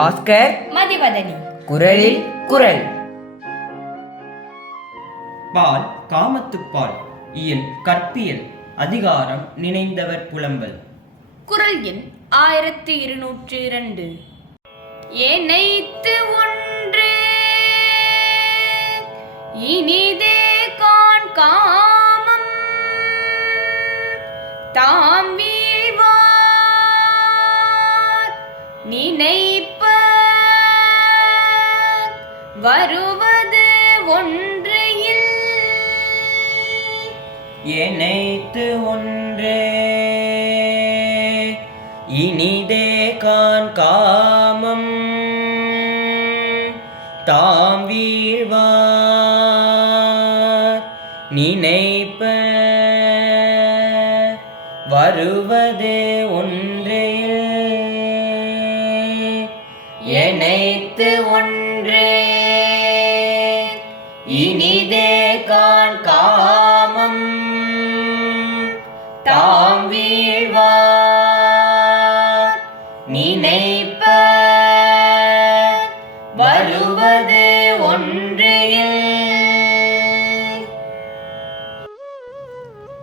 பாஸ்கர் மதிவதனி. குரலில் குரல். பால் காமத்துப்பால் இயல் கற்பியல் அதிகாரம் நினைந்தவர் புலம்பல். குரல் எண் 1202. ஏனைத்து ஒன்று இனிதே காண் காமம் தாம் வீழ்வார் நினைப்ப வருவது ஒன்றையில். ஏனைத்து ஒன்றே இனிதே காண் காமம் தாம் வீழ்வார் நினைப்ப வருவது ஒன்றையில். ஏனைத்து ஒன்றே இனிதே காண் காமம் தாம் வீழ்வார் நினைப்ப வருவது ஒன்றையில்.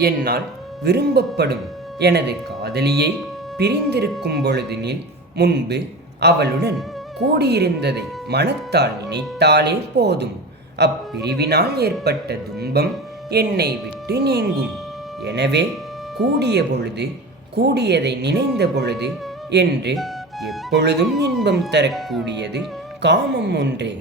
என்னால் விரும்பப்படும் எனது காதலியை பிரிந்திருக்கும் பொழுதினில் முன்பு அவளுடன் கூடியிருந்ததை மனத்தால் நினைத்தாலே போதும். அப்பிரிவினால் ஏற்பட்ட துன்பம் என்னை விட்டு நீங்கும். எனவே கூடிய பொழுது கூடியதை நினைந்த பொழுது என்று எப்பொழுதும் இன்பம் தரக்கூடியது காமம் ஒன்றே.